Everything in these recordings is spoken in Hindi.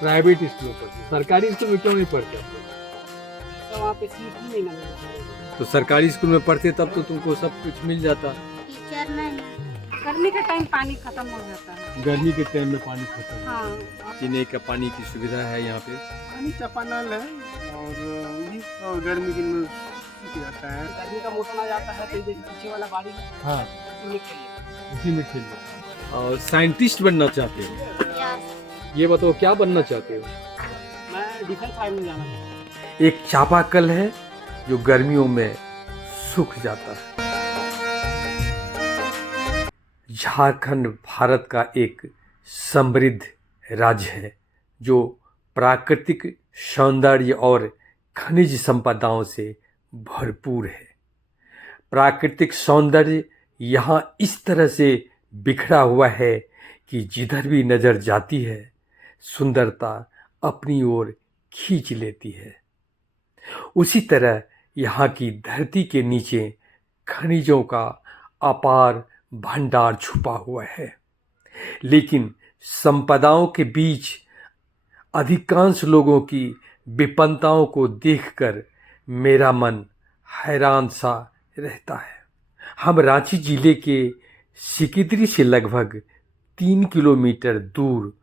प्राइवेट स्कूलों पढ़ते, सरकारी स्कूल में क्यों नहीं पढ़ते आप लोग? तो वहाँ पे सीट ही नहीं ना मिलता। तो सरकारी स्कूल में पढ़ते तब तो तुमको सब कुछ मिल जाता। टीचर नहीं। गर्मी के टाइम पानी खत्म हो जाता है। गर्मी के टाइम में पानी खत्म है। हाँ, पीने का पानी की सुविधा है यहाँ पे। पानी चापानल है और ये और गर्मी के दिन सूख जाता है। गर्मी का मौसम आ जाता है तो ये जैसे पीछे वाला बाड़ी है हाँ, उसी में खेलिए। उसी में खेल लो। और साइंटिस्ट बनना चाहते हो? यस। ये बताओ क्या बनना चाहते हो? मैं डिफेंस लाइन में जाना चाहता हूँ। एक चापाकल है जो गर्मियों में सूख जाता है। झारखंड भारत का एक समृद्ध राज्य है जो प्राकृतिक सौंदर्य और खनिज संपदाओं से भरपूर है। प्राकृतिक सौंदर्य यहाँ इस तरह से बिखरा हुआ है कि जिधर भी नजर जाती है सुंदरता अपनी ओर खींच लेती है। उसी तरह यहाँ की धरती के नीचे खनिजों का अपार भंडार छुपा हुआ है, लेकिन संपदाओं के बीच अधिकांश लोगों की विपन्नताओं को देखकर मेरा मन हैरान सा रहता है। हम रांची जिले के सिकिदरी से लगभग 3 किलोमीटर दूर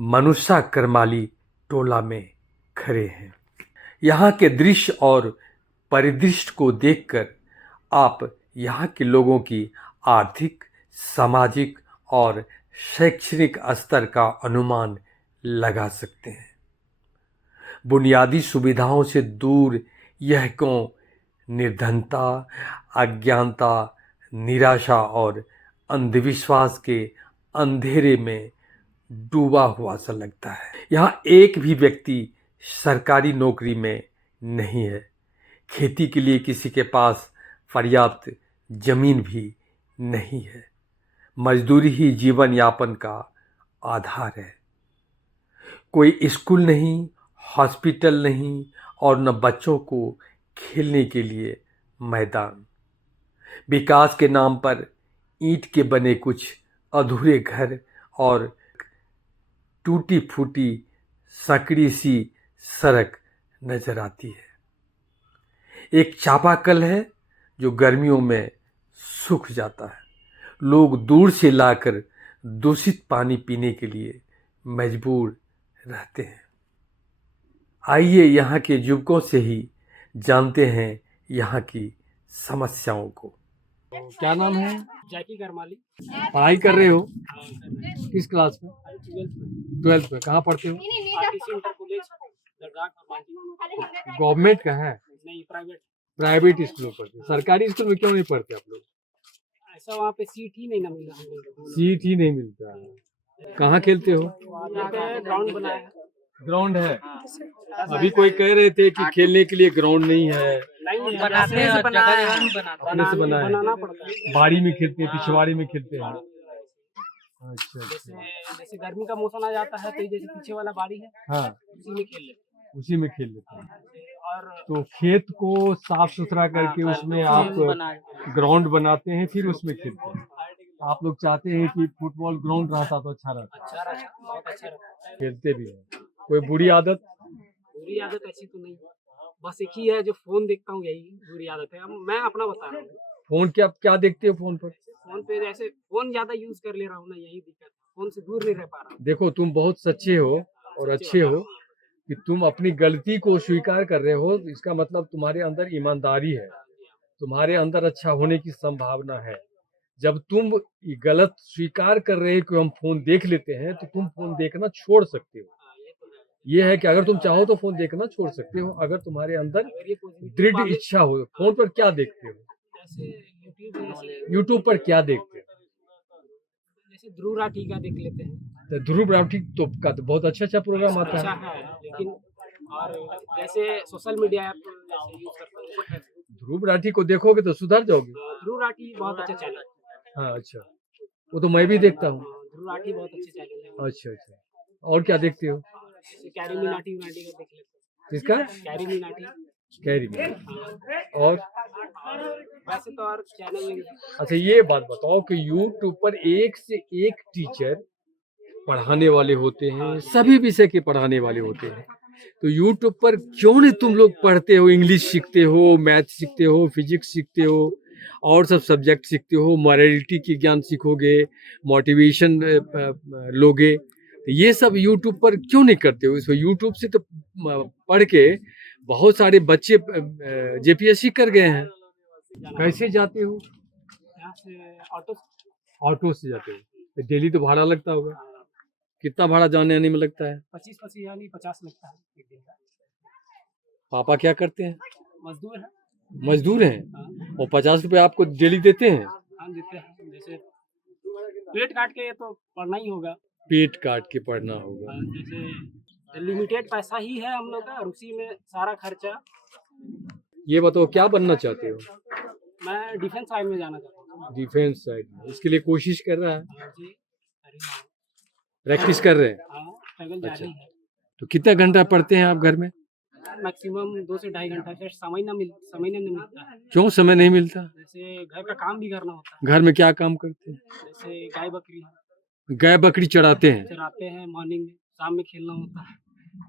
मनुष्या करमाली टोला में खड़े हैं। यहाँ के दृश्य और परिदृश्य को देखकर आप यहाँ के लोगों की आर्थिक, सामाजिक और शैक्षणिक स्तर का अनुमान लगा सकते हैं। बुनियादी सुविधाओं से दूर यह गांव निर्धनता, अज्ञानता, निराशा और अंधविश्वास के अंधेरे में डूबा हुआ सा लगता है। यहाँ एक भी व्यक्ति सरकारी नौकरी में नहीं है। खेती के लिए किसी के पास पर्याप्त जमीन भी नहीं है। मजदूरी ही जीवन यापन का आधार है। कोई स्कूल नहीं, हॉस्पिटल नहीं और न बच्चों को खेलने के लिए मैदान। विकास के नाम पर ईंट के बने कुछ अधूरे घर और टूटी फूटी संकड़ी सी सड़क नजर आती है। एक चापाकल है जो गर्मियों में सूख जाता है। लोग दूर से लाकर दूषित पानी पीने के लिए मजबूर रहते हैं। आइए यहाँ के युवकों से ही जानते हैं यहाँ की समस्याओं को। क्या नाम है? जैकी करमाली। पढ़ाई कर रहे हो? किस क्लास में? 12th में। 12th में। कहाँ पढ़ते हो? आरटीसी इंटर कॉलेज दरगाह करमाली। गवर्नमेंट का है? नहीं, प्राइवेट। प्राइवेट स्कूलों पढ़ते। सरकारी स्कूल में क्यों नहीं पढ़ते आप लोग? ऐसा वहाँ पे सीट ही नहीं ना मिला हम लोगों को। सीट ही नहीं मिलता है। कहाँ खेलते हो? यहाँ पे ग्राउंड बनाया है। ग्राउंड है। अभी कोई कह रहे थे कि खेलने के लिए ग्राउंड नहीं है। नहीं बनाते हैं, अपने से बनाया है। बनाना पड़ता है। बाड़ी में खेलते हैं, पिछवाड़ी में खेलते हैं। अच्छा जैसे अच्छा। जैसे गर्मी का मौसम आ जाता है तो ये जैसे पीछे वाला बाड़ी है हाँ, उसी में खेल लेते उसी में खेल लेते हैं। हैं। और तो खेत को साफ सुथरा करके उसमें आप ग्राउंड बनाते हैं, फिर उसमें खेलते हैं। आप लोग चाहते हैं कि फुटबॉल ग्राउंड रहता तो अच्छा रहता। अच्छा रहता, बहुत अच्छा रहता है। खेलते भी हैं। कोई बुरी आदत? बुरी आदत ऐसी तो नहीं, बस एक ही है जो फोन देखता हूँ, यही बुरी आदत है। मैं अपना बता रहा हूँ। फोन क्या देखते हो फोन पर? फोन पे जैसे फोन ज्यादा यूज कर ले रहा हूँ ना, यही दिक्कत है। फोन से दूर नहीं रह पा रहा हूँ। देखो तुम बहुत सच्चे हो और अच्छे हो कि तुम अपनी गलती को स्वीकार कर रहे हो। इसका मतलब तुम्हारे अंदर ईमानदारी है, तुम्हारे अंदर अच्छा होने की संभावना है। जब तुम ये गलत स्वीकार कर रहे हो कि हम फोन देख लेते हैं तो तुम फोन देखना छोड़ सकते हो। ये है कि अगर तुम चाहो तो फोन देखना छोड़ सकते हो, अगर तुम्हारे अंदर अगर ये positive दृढ़ बातें- इच्छा हो। फोन पर क्या देखते हो? जैसे यूट्यूब पर क्या देखते हो? जैसे ध्रुव राठी का देख लेते हैं। तो ध्रुव राठी का तो बहुत अच्छा प्रोग्राम आता अच्छा है। है, लेकिन और जैसे सोशल मीडिया ऐप जैसे यूज करता हूँ Facebook। ध्रुव राठी को देखोगे तो सुधर जाओगे। ध्रुव राठी बहुत अच्छा चैनल है। हाँ अच्छा, वो तो मैं भी देखता हूँ। ध्रुव राठी बहुत अच्छे चैनल है। अच्छा अच्छा। और क्या देखते हो? जैसे कैरी मिनाटी का देख लेते हैं। किसका? कैरी मिनाटी। कैरी में। और वैसे तो और चैनल नहीं है। अच्छा ये बात बताओ कि यूट्यूब पर एक से एक टीचर पढ़ाने वाले होते हैं, सभी विषय के पढ़ाने वाले होते हैं। तो यूट्यूब पर क्यों नहीं तुम लोग पढ़ते हो, इंग्लिश सीखते हो, मैथ सीखते हो, फिजिक्स सीखते हो और सब सब्जेक्ट सीखते हो, मॉरलिटी की ज्ञान सीखोगे, मोटिवेशन लोगे। तो ये सब यूट्यूब पर क्यों नहीं करते हो? इसको यूट्यूब से तो पढ़ के बहुत सारे बच्चे जेपीएससी कर गए हैं। कैसे जाते हो? यहाँ से ऑटो ऑटो से जाते हो? तो डेली तो भाड़ा लगता होगा। कितना भाड़ा जाने आने में लगता है? 25 यानी 50 लगता है एक दिन का। पापा क्या करते हैं? मजदूर है। मजदूर हैं। हाँ, और 50 रुपये आपको डेली देते हैं? हाँ देते हैं। जैसे पेट काट के तो पढ़ना ही होगा। पेट काट के पढ़ना होगा। हाँ, जैसे लिमिटेड पैसा ही है हम लोग का और उसी में सारा खर्चा। ये बताओ क्या बनना चाहते हो? मैं डिफेंस साइड में जाना चाहता हूँ। डिफेंस साइड में, इसके लिए कोशिश कर रहा है, हाँ जी, अरे हाँ, प्रैक्टिस कर रहे हैं। स्ट्रगल जारी है। तो कितना घंटा पढ़ते हैं आप घर में? मैक्सिमम 2 से ढाई घंटा से समय नहीं मिलता है। क्यों समय नहीं मिलता? जैसे घर का काम भी करना होता घर में क्या काम करते हैं? है। जैसे गाय बकरी गाय बकरी चढ़ाते हैं। चराते हैं मॉर्निंग में, शाम में खेलना होता है।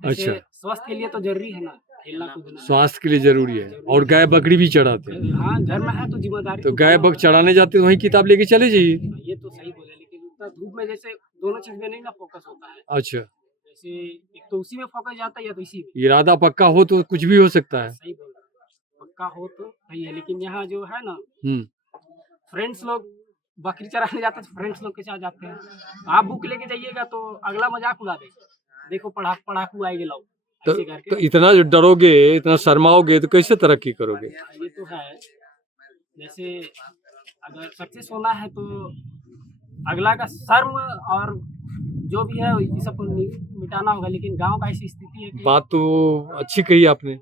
अच्छा। जैसे स्वास्थ्य के लिए तो जरूरी है ना खेलना कूदना। स्वास्थ्य के लिए जरूरी है। और गाय बकरी भी चढ़ाते हैं। हाँ, घर में है तो जिम्मेदारी तो तो गाय करना बक चढ़ाने जाते हैं, वहीं किताब लेके चले जाइए। होता है। ये तो सही बोले, लेकिन उतना धूप में जैसे दोनों चीज में नहीं ना फोकस होता है। अच्छा, जैसे एक तो उसी में फोकस जाता है या तो इसी में। इरादा पक्का हो तो कुछ भी हो सकता है। सही बोल रहे हो। पक्का हो तो सही है, लेकिन यहाँ जो है ना हम्म। फ्रेंड्स लोग बकरी चराने जाते हैं तो फ्रेंड्स लोग के साथ जाते हैं। आप बुक लेके जाइएगा तो अगला मजाक उड़ा देगा, देखो पढ़ाकू आएंगे लोग तो, ऐसे करके। तो इतना जो डरोगे, इतना शर्माओगे तो कैसे तरक्की करोगे? ये तो है। जैसे अगर सक्सेस होना है तो अगला का शर्म और जो भी है ये सब को मिटाना होगा। लेकिन गांव का ऐसी स्थिति है कि बात तो अच्छी कही आपने।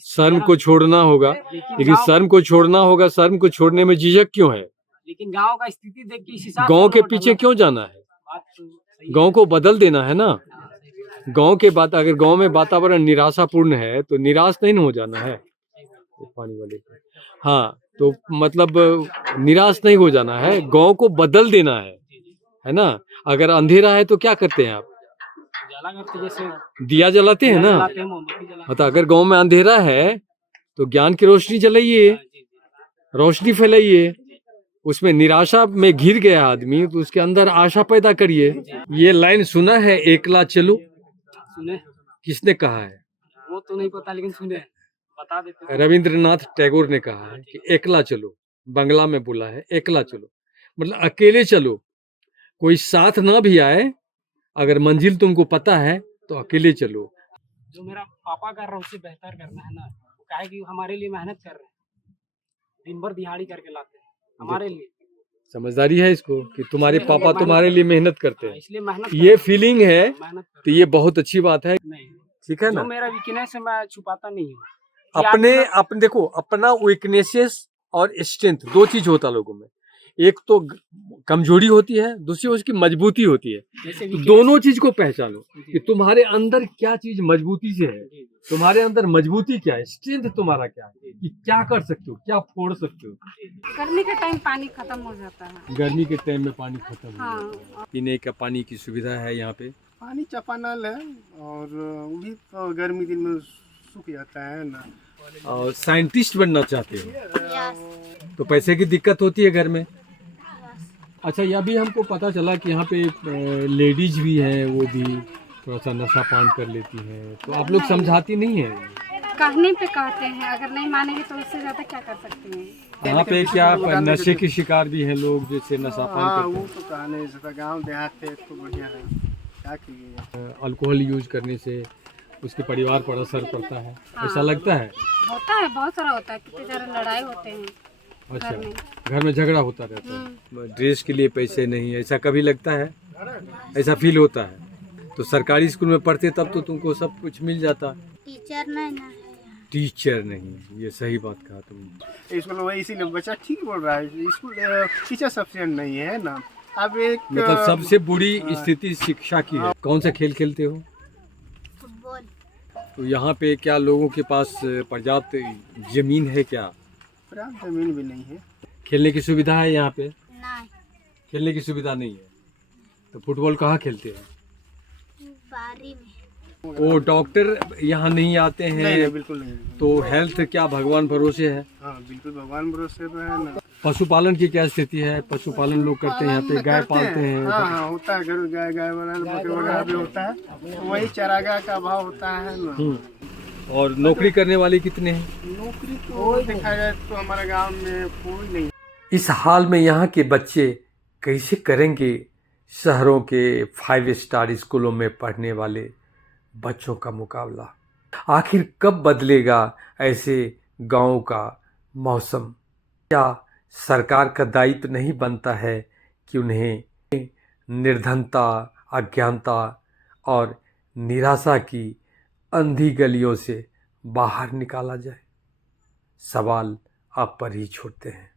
शर्म मेरा- को छोड़ना होगा, लेकिन गाँव- शर्म को छोड़ना होगा। शर्म को छोड़ने में झिझक क्यों है? लेकिन गांव का स्थिति देख के इस हिसाब गांव से के हम लोग पीछे ढलना- क्यों जाना है? बात तो सही गांव को बदल देना है ना। है। हाँ, सही बोल रहे हैं। गांव के बात, अगर गांव में वातावरण निराशापूर्ण है तो निराश नहीं हो जाना है। वो पानी वाले पे। हाँ, तो मतलब निराश नहीं हो जाना है, गांव को बदल देना है ना। अगर अंधेरा है तो क्या करते हैं आप? उजाला करते जैसे दिया जलाते हैं ना। जलाते हैं, मोमबत्ती जलाते मतलब अगर गांव में अंधेरा है तो ज्ञान की रोशनी जलाइए, हैं। जी, जी। रोशनी फैलाइए। उसमें निराशा में घिर गया आदमी तो उसके अंदर आशा पैदा करिए। ये लाइन सुना है, एकला चलो? सुने? किसने कहा है? वो तो नहीं पता, लेकिन सुने, बता देते हैं। रविंद्रनाथ टैगोर ने कहा है कि एकला चलो। बंगला में बोला है एकला चलो, मतलब अकेले चलो। कोई साथ ना भी आए, अगर मंजिल तुमको पता है तो अकेले चलो। जो मेरा पापा कर रहा है उससे बेहतर करना है ना। वो काहे कि हमारे लिए मेहनत कर रहे हैं, दिन भर दिहाड़ी करके लाते हैं हमारे लिए। समझदारी है इसको कि तुम्हारे इसलिए पापा मेहनत तुम्हारे लिए मेहनत करते हैं। इसलिए मेहनत ये फीलिंग है मेहनत तो ये बहुत अच्छी बात है। नहीं, ठीक है जो ना। मेरा वीकनेस है मैं छुपाता नहीं हूँ। कि अपने आज अपने देखो, अपना वीकनेसेस और स्ट्रेंथ दो चीज होता है लोगों में। एक तो कमजोरी होती है, दूसरी उसकी मजबूती होती है। जैसे तो weakness- दोनों चीज को पहचानो जी, कि तुम्हारे अंदर क्या चीज मजबूती से है। जी, जी। तुम्हारे अंदर मजबूती क्या है, स्ट्रेंथ तुम्हारा क्या है, कि क्या कर सकते हो, क्या फोड़ सकते हो। गर्मी के टाइम पानी खत्म हो जाता है। गर्मी के टाइम में पानी खत्म हो हाँ, जाता है। पीने का पानी की सुविधा है यहाँ पे। पानी चापानल है और वो भी तो गर्मी दिन में सूख जाता है ना। और साइंटिस्ट बनना चाहते हो तो पैसे की दिक्कत होती है घर में। अच्छा, यह भी हमको पता चला कि यहाँ पे लेडीज भी हैं, वो भी थोड़ा सा नशा पान कर लेती हैं, तो आप लोग समझाती नहीं है? कहने पे कहते हैं, अगर नहीं मानेंगे तो उससे ज्यादा क्या कर सकते हैं। यहाँ पे क्या नशे के शिकार भी हैं लोग, जैसे नशा पान हाँ, करते वो तो कहा नहीं सकता। गाँव देहात है तो बढ़िया है, क्या कीजिएगा। हैं। अल्कोहल यूज करने से उसके परिवार पर असर पड़ता है, ऐसा लगता है? होता है, बहुत सारा होता है, कितने सारे लड़ाई होते हैं अच्छा, घर में। घर में झगड़ा होता रहता है। ड्रेस के लिए पैसे नहीं, ऐसा कभी लगता है? ऐसा फील होता है? तो सरकारी स्कूल में पढ़ते तब तो तुमको सब कुछ मिल जाता। टीचर नहीं ना है यहाँ। टीचर नहीं, ये सही बात कहा तुमने। स्कूल में इसीलिए बच्चा ठीक बोल रहा है। स्कूल टीचर सफिशिएंट नहीं है ना। अब एक मतलब सबसे बुरी स्थिति शिक्षा की है। कौन सा खेल खेलते हो? फुटबॉल तो यहाँ पे क्या लोगों के पास पर्याप्त जमीन है क्या? पर्याप्त जमीन भी नहीं है। खेलने की सुविधा है यहाँ पे? नहीं। खेलने की सुविधा नहीं है तो फुटबॉल कहाँ खेलते हैं? पारी में। वो डॉक्टर यहाँ नहीं आते नहीं हैं नहीं बिल्कुल नहीं। तो हेल्थ क्या भगवान भरोसे है? हाँ बिल्कुल भगवान भरोसे तो है ना। पशुपालन की क्या स्थिति है? पशुपालन लोग करते हैं यहाँ पे, गाय करते पालते हैं। हाँ हाँ होता है, घर गाय वगैरह बकरी वगैरह भी होता है, तो वही चारागाह का अभाव होता है ना। और नौकरी करने वाले कितने हैं? नौकरी तो देखा जाए तो हमारे गांव में कोई नहीं। इस हाल में यहाँ के बच्चे कैसे करेंगे शहरों के 5 स्टार स्कूलों में पढ़ने वाले बच्चों का मुकाबला? आखिर कब बदलेगा ऐसे गांव का मौसम? क्या सरकार का दायित्व नहीं बनता है कि उन्हें निर्धनता, अज्ञानता और निराशा की अंधी गलियों से बाहर निकाला जाए? सवाल आप पर ही छोड़ते हैं।